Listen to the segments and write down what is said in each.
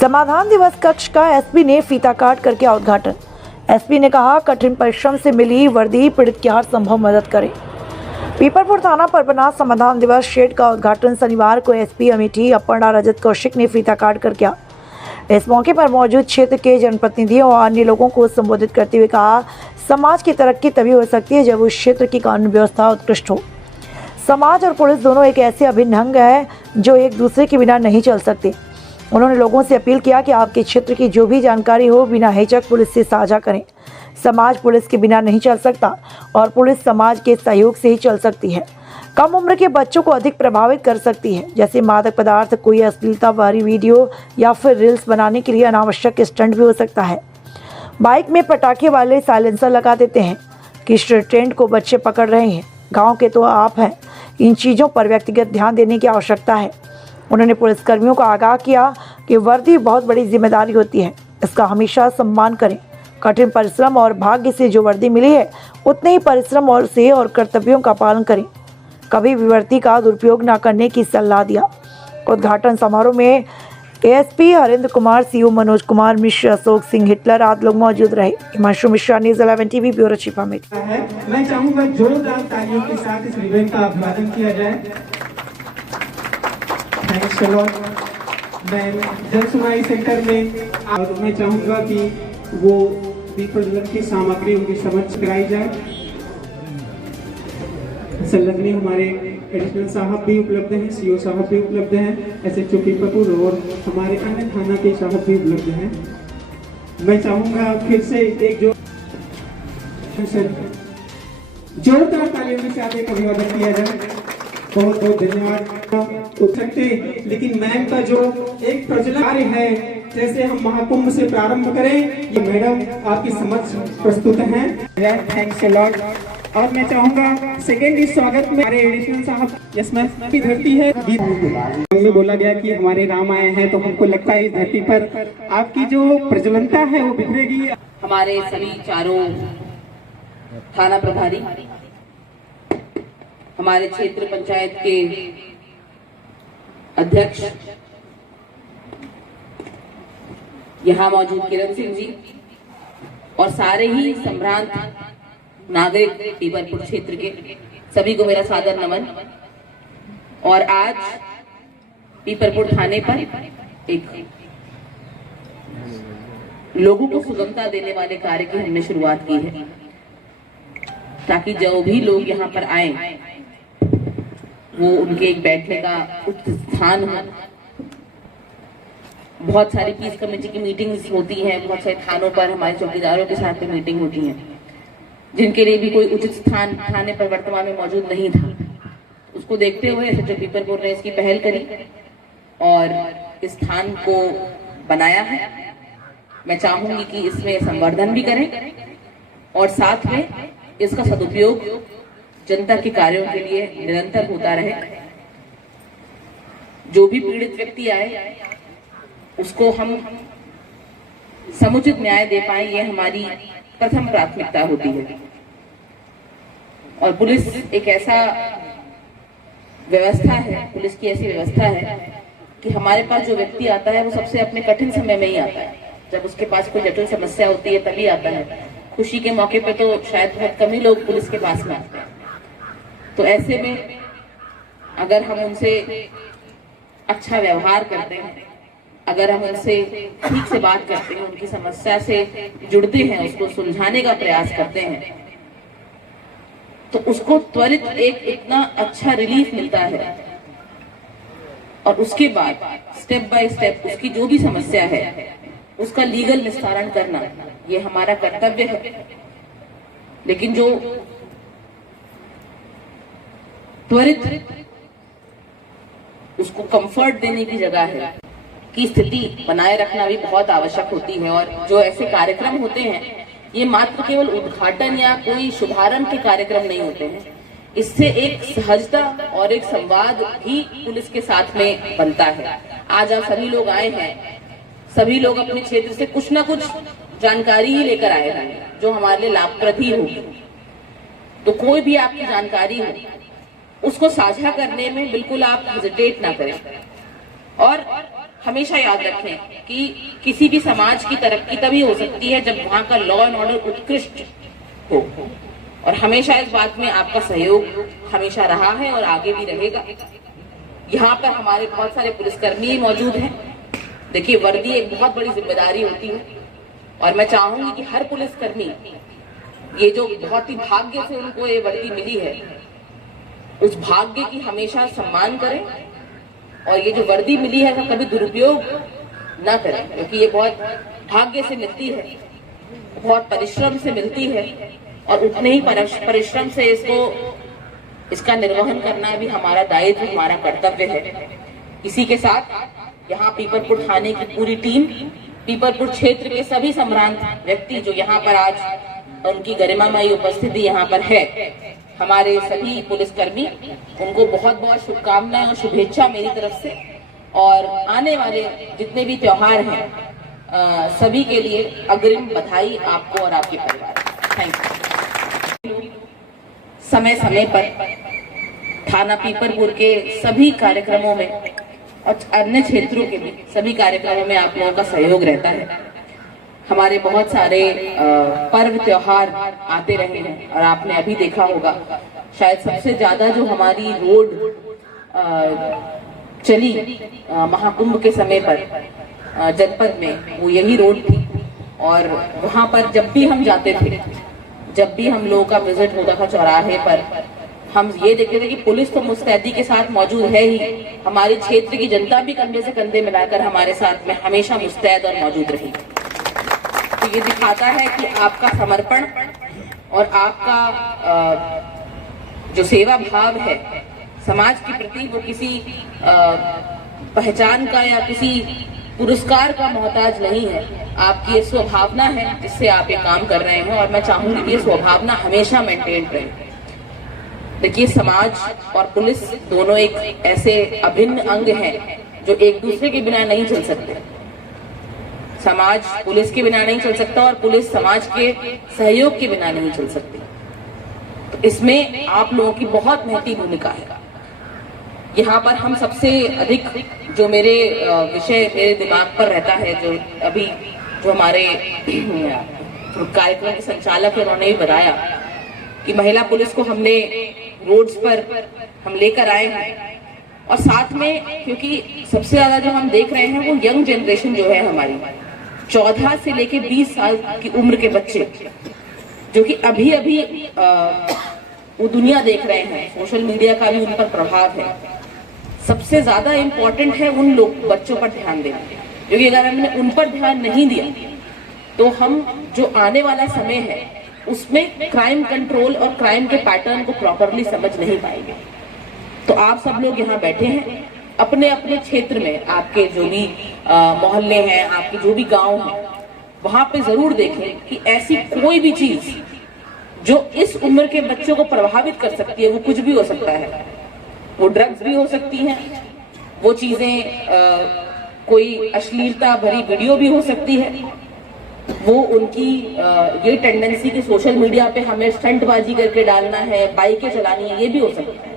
समाधान दिवस कक्ष का एसपी ने फीता काट करके उद्घाटन। एसपी ने कहा, कठिन परिश्रम से मिली वर्दी पीड़ित की हर संभव मदद करें। पीपरपुर थाना पर बना समाधान दिवस शेड का उद्घाटन शनिवार को एसपी अमेठी अपर्णा रजत कौशिक ने फीता काट कर किया। इस मौके पर मौजूद क्षेत्र के जनप्रतिनिधियों और अन्य लोगों को संबोधित करते हुए कहा, समाज की तरक्की तभी हो सकती है जब उस क्षेत्र की कानून व्यवस्था उत्कृष्ट हो। समाज और पुलिस दोनों एक ऐसे अभिन्न अंग हैं जो एक दूसरे के बिना नहीं चल सकते। उन्होंने लोगों से अपील किया कि आपके क्षेत्र की जो भी जानकारी हो बिना हिचक पुलिस से साझा करें। समाज पुलिस के बिना नहीं चल सकता और पुलिस समाज के सहयोग से ही चल सकती है। कम उम्र के बच्चों को अधिक प्रभावित कर सकती है, जैसे मादक पदार्थ, कोई अश्लीलता भरी वीडियो या फिर रील्स बनाने के लिए अनावश्यक स्टंट भी हो सकता है। बाइक में पटाखे वाले साइलेंसर लगा देते हैं कि ट्रेंड को बच्चे पकड़ रहे हैं। गाँव के तो आप हैं, इन चीज़ों पर व्यक्तिगत ध्यान देने की आवश्यकता है। उन्होंने पुलिसकर्मियों को आगाह किया कि वर्दी बहुत बड़ी जिम्मेदारी होती है, इसका हमेशा सम्मान करें। कठिन परिश्रम और भाग्य से जो वर्दी मिली है, उतने ही परिश्रम और कर्तव्यों का पालन करें। कभी भी वर्दी का दुरुपयोग न करने की सलाह दिया। उद्घाटन समारोह में ASP Harendra Kumar, CO Manoj Kumar Mishra, Ashok Singh Hitler आदि लोग मौजूद रहे। Himanshu Mishra, news 11 TV, bureau chief Amethi. मैं चाहूंगा जोरदार तालियों के साथ इस इवेंट का अभिवादन किया जाए। Thanks a lot. मैं जन सुनवाई सेंटर में और मैं चाहूंगा कि वो प्रज्वलन की सामग्री उनके समक्ष कराई जाए। संलग्न हमारे एडिशनल साहब भी उपलब्ध हैं, सीओ साहब भी उपलब्ध हैं, एसएचओ पीपरपुर और हमारे अन्य थाना के साहब भी उपलब्ध हैं। मैं चाहूंगा फिर से एक जोरदार तालियों के साथ एक अभिवादन किया जाए। बहुत बहुत धन्यवाद। उठ सकते, लेकिन मैम का जो एक प्रज्वलन कार्य है, जैसे हम महाकुंभ से प्रारंभ करें, ये मैडम आपकी समक्ष प्रस्तुत हैं। Thanks a lot. और मैं चाहूंगा सेकेंडरी स्वागत में हमारे एडिशनल साहब, यस मैम, की धरती है। हमें बोला गया कि हमारे राम आए हैं, तो हमको लगता है इस धरती पर आपकी जो प्रज्वलनता है वो बिखरेगी। हमारे सभी चारों थाना प्रभारी, हमारे क्षेत्र पंचायत के अध्यक्ष, यहाँ मौजूद किरण सिंह जी और सारे ही संभ्रांत नागरिक पीपरपुर क्षेत्र के सभी को मेरा सादर नमन। और आज पीपरपुर थाने पर एक लोगों को सुगमता देने वाले कार्य की हमने शुरुआत की है, ताकि जो भी लोग यहाँ पर आए वो उनके एक बैठने का उचित स्थान हो। बहुत सारी पीस कमेटी की मीटिंग्स होती हैं, बहुत सारे थानों पर हमारे चौकीदारों के साथ में मीटिंग होती है, जिनके लिए भी कोई उचित स्थान थाने पर वर्तमान में मौजूद नहीं था। उसको देखते हुए एसएचओ पीपरपुर ने इसकी पहल करी और इस स्थान को बनाया है। मैं चाहूंगी कि इसमें संवर्धन भी करें और साथ में इसका सदुपयोग जनता के कार्यों के लिए निरंतर होता रहे। जो भी पीड़ित व्यक्ति आए उसको हम समुचित न्याय दे पाए, ये हमारी प्रथम प्राथमिकता होती है। और पुलिस एक ऐसा व्यवस्था है, पुलिस की ऐसी व्यवस्था है कि हमारे पास जो व्यक्ति आता है वो सबसे अपने कठिन समय में ही आता है। जब उसके पास कोई जटिल समस्या होती है तभी आता है। खुशी के मौके पे तो शायद बहुत कम ही लोग पुलिस के पास में आते हैं। तो ऐसे में अगर हम उनसे अच्छा व्यवहार करते हैं, अगर हम उनसे ठीक से बात करते हैं, उनकी समस्या से जुड़ते हैं, उसको सुलझाने का प्रयास करते हैं, तो उसको त्वरित एक इतना अच्छा रिलीफ मिलता है। और उसके बाद स्टेप बाय स्टेप उसकी जो भी समस्या है उसका लीगल निस्तारण करना, ये हमारा कर्तव्य है। लेकिन जो त्वरित उसको कंफर्ट देने की जगह है की स्थिति बनाए रखना भी बहुत आवश्यक होती है। और जो ऐसे कार्यक्रम होते हैं, ये मात्र केवल उद्घाटन या कोई शुभारंभ के कार्यक्रम नहीं होते हैं। इससे एक सहजता और एक संवाद भी पुलिस के साथ में बनता है। आज आप सभी लोग आए हैं, सभी लोग अपने क्षेत्र से कुछ ना कुछ जानकारी ही लेकर आए हैं जो हमारे लिए लाभप्रद ही होगी। तो कोई भी आपकी जानकारी हो उसको साझा करने में बिल्कुल आप हेजिटेट ना करें। और हमेशा याद रखें कि किसी भी समाज की तरक्की तभी हो सकती है जब वहाँ का लॉ एंड ऑर्डर उत्कृष्ट हो, और हमेशा इस बात में आपका सहयोग हमेशा रहा है और आगे भी रहेगा। यहाँ पर हमारे बहुत सारे पुलिसकर्मी मौजूद हैं। देखिए, वर्दी एक बहुत बड़ी जिम्मेदारी होती है और मैं चाहूंगी कि हर पुलिसकर्मी, ये जो बहुत ही भाग्य से उनको ये वर्दी मिली है, उस भाग्य की हमेशा सम्मान करें और ये जो वर्दी मिली है उसका कभी दुरुपयोग ना करें, क्योंकि ये बहुत भाग्य से मिलती है, बहुत परिश्रम से मिलती है और उतने ही परिश्रम से इसका निर्वहन करना भी हमारा दायित्व, हमारा कर्तव्य है। इसी के साथ यहाँ पीपरपुर थाने की पूरी टीम, पीपरपुर क्षेत्र के सभी सम्रांत व्यक्ति जो यहाँ पर आज उनकी गरिमामयी उपस्थिति यहाँ पर है, हमारे सभी पुलिसकर्मी, उनको बहुत बहुत शुभकामनाएं और शुभेच्छा मेरी तरफ से। और आने वाले जितने भी त्योहार हैं सभी के लिए अग्रिम बधाई आपको और आपके परिवार को। Thank you. समय समय पर थाना पीपरपुर के सभी कार्यक्रमों में और अन्य क्षेत्रों के भी सभी कार्यक्रमों में आप लोगों का सहयोग रहता है। हमारे बहुत सारे पर्व त्योहार आते रहे हैं और आपने अभी देखा होगा, शायद सबसे ज्यादा जो हमारी रोड चली महाकुंभ के समय पर जनपद में, वो यही रोड थी। और वहां पर जब भी हम जाते थे, जब भी हम लोगों का विजिट होता था चौराहे पर, हम ये देखते थे कि पुलिस तो मुस्तैदी के साथ मौजूद है ही, हमारे क्षेत्र की जनता भी कंधे से कंधे मिलाकर हमारे साथ में हमेशा मुस्तैद और मौजूद रही। तो ये दिखाता है कि आपका समर्पण और आपका जो सेवा भाव है समाज के प्रति, वो किसी पहचान का या किसी पुरस्कार का मोहताज नहीं है। आपकी ये स्वभावना है जिससे आप ये काम कर रहे हैं और मैं चाहूंगी कि ये स्वभावना हमेशा मेंटेन रहे। देखिए, समाज और पुलिस दोनों एक ऐसे अभिन्न अंग हैं जो एक दूसरे के बिना नहीं चल सकते। समाज पुलिस के बिना नहीं चल सकता और पुलिस समाज के सहयोग के बिना नहीं चल सकती। तो इसमें आप लोगों की बहुत महती भूमिका है। यहाँ पर हम सबसे अधिक जो मेरे विषय मेरे दिमाग पर रहता है, जो अभी जो हमारे कार्यक्रम के संचालक है उन्होंने भी बताया कि महिला पुलिस को हमने रोड्स पर हम लेकर आए हैं। और साथ में, क्योंकि सबसे ज्यादा जो हम देख रहे हैं वो यंग जनरेशन जो है हमारी, 14 से लेके 20 साल की उम्र के बच्चे जो कि अभी अभी वो दुनिया देख रहे हैं, सोशल मीडिया का भी उन पर प्रभाव है। सबसे ज्यादा इम्पोर्टेंट है उन लोग बच्चों पर ध्यान देना, क्योंकि अगर हमने उन पर ध्यान नहीं दिया तो हम जो आने वाला समय है उसमें क्राइम कंट्रोल और क्राइम के पैटर्न को प्रॉपरली समझ नहीं पाएंगे। तो आप सब लोग यहाँ बैठे हैं, अपने अपने क्षेत्र में आपके जो भी मोहल्ले हैं, आपके जो भी गांव हैं, वहां पे जरूर देखें कि ऐसी कोई भी चीज जो इस उम्र के बच्चों को प्रभावित कर सकती है, वो कुछ भी हो सकता है। वो ड्रग्स भी हो सकती हैं, वो चीजें कोई अश्लीलता भरी वीडियो भी हो सकती है, वो उनकी ये टेंडेंसी कि सोशल मीडिया पे हमें स्टंटबाजी करके डालना है, बाइकें चलानी है, ये भी हो सकता है।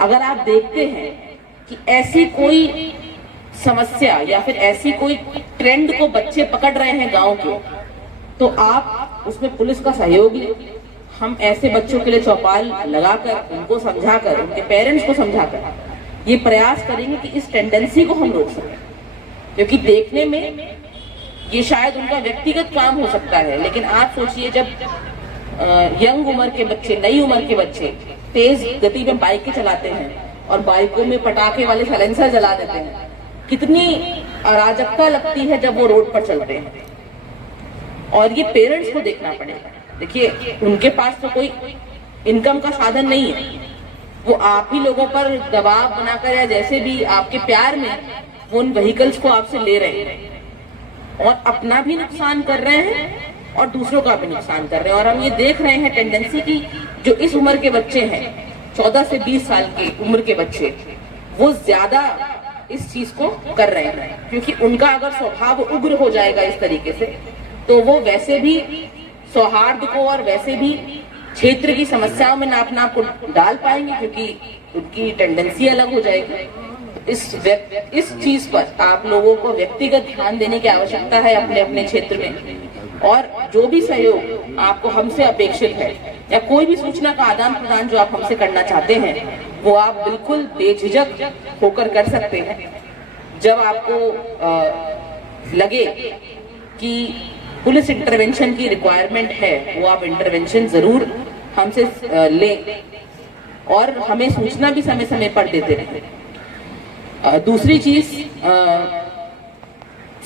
अगर आप देखते हैं कि ऐसी कोई समस्या या फिर ऐसी कोई ट्रेंड को बच्चे पकड़ रहे हैं गांव के, तो आप उसमें पुलिस का सहयोग लें। हम ऐसे बच्चों के लिए चौपाल लगाकर, उनको समझाकर, उनके पेरेंट्स को समझाकर ये प्रयास करेंगे कि इस टेंडेंसी को हम रोक सकें। क्योंकि देखने में ये शायद उनका व्यक्तिगत काम हो सकता है, लेकिन आप सोचिए जब यंग उम्र के बच्चे, नई उम्र के बच्चे तेज गति में बाइकें चलाते हैं और बाइकों में पटाखे वाले साइलेंसर जला देते हैं, कितनी अराजकता लगती है जब वो रोड पर चलते हैं। और ये पेरेंट्स को देखना पड़ेगा। देखिए, उनके पास तो कोई इनकम का साधन नहीं है, वो आप ही लोगों पर दबाव बनाकर या जैसे भी आपके प्यार में वो उन व्हीकल्स को आपसे ले रहे हैं और अपना भी नुकसान कर रहे हैं और दूसरों का भी नुकसान कर रहे हैं। और हम ये देख रहे हैं टेंडेंसी की जो इस उम्र के बच्चे हैं, 14 से 20 साल की उम्र के बच्चे, वो ज्यादा इस चीज को कर रहे हैं, क्योंकि उनका अगर स्वभाव उग्र हो जाएगा इस तरीके से, तो वो वैसे भी सौहार्द को और वैसे भी क्षेत्र की समस्याओं में ना अपना को डाल पाएंगे, क्योंकि उनकी टेंडेंसी अलग हो जाएगी। इस चीज पर आप लोगों को व्यक्तिगत ध्यान देने की आवश्यकता है अपने अपने क्षेत्र में, और जो भी सहयोग आपको हमसे अपेक्षित है या कोई भी सूचना का आदान प्रदान जो आप हमसे करना चाहते हैं वो आप बिल्कुल बेझिझक होकर कर सकते हैं। जब आपको लगे कि पुलिस इंटरवेंशन की रिक्वायरमेंट है वो आप इंटरवेंशन जरूर हमसे लें और हमें सूचना भी समय समय पर देते रहें। दूसरी चीज